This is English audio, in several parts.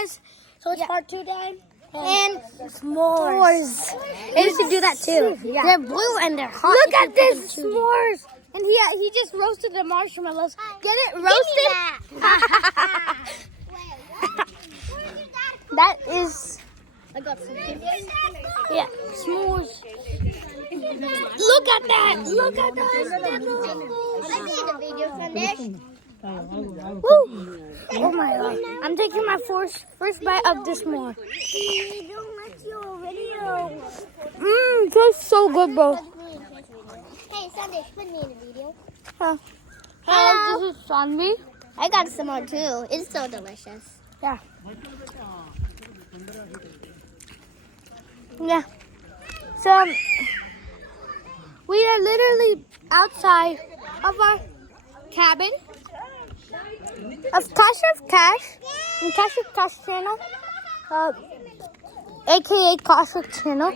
guys. So it's part 2 time. And s'mores. And you should do that too. Yeah. They're blue and they're hot. Look at this s'mores. And he just roasted the marshmallows. Get it roasted? That is, I got some. yeah, s'mores. Look at that. Look at those. I made a video from this. Woo. Oh my god. I'm taking my first bite of this s'more. Don't let your video. It tastes so good, bro. Hey, Sunday, put me in a video. Hello, this is Sanvi. I got some more too. It's so delicious. Yeah. Yeah. So, we are literally outside of our cabin of Cash of Cash and Cash of Cash channel, aka Cash of channel.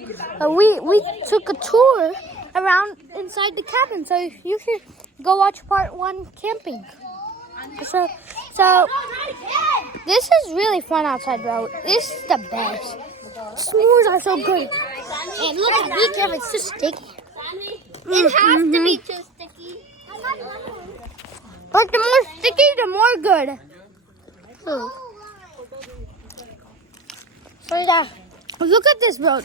We took a tour around inside the cabin, so you should go watch part 1 camping. So this is really fun outside, bro. This is the best. S'mores are so good. And look at me, Kevin. It's too sticky. It has to be too sticky. But the more sticky, the more good. So yeah, look at this, bro.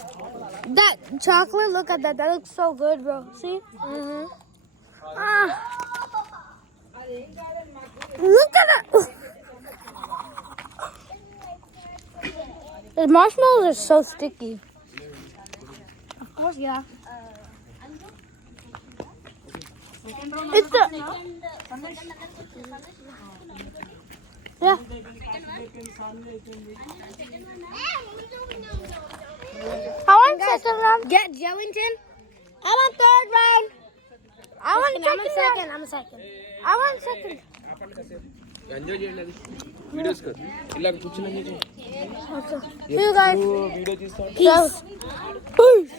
That chocolate, look at that. That looks so good, bro. See? Look at that. The marshmallows are so sticky. Of course, yeah. It's the... Yeah. I want second round. Get Jellington. I want third round. I want I'm a second second. round. I'm a second. I want second. Enjoy చేయండి అది videos ఇలా కూర్చున్నాం See you guys. Video తీస్తాం Peace.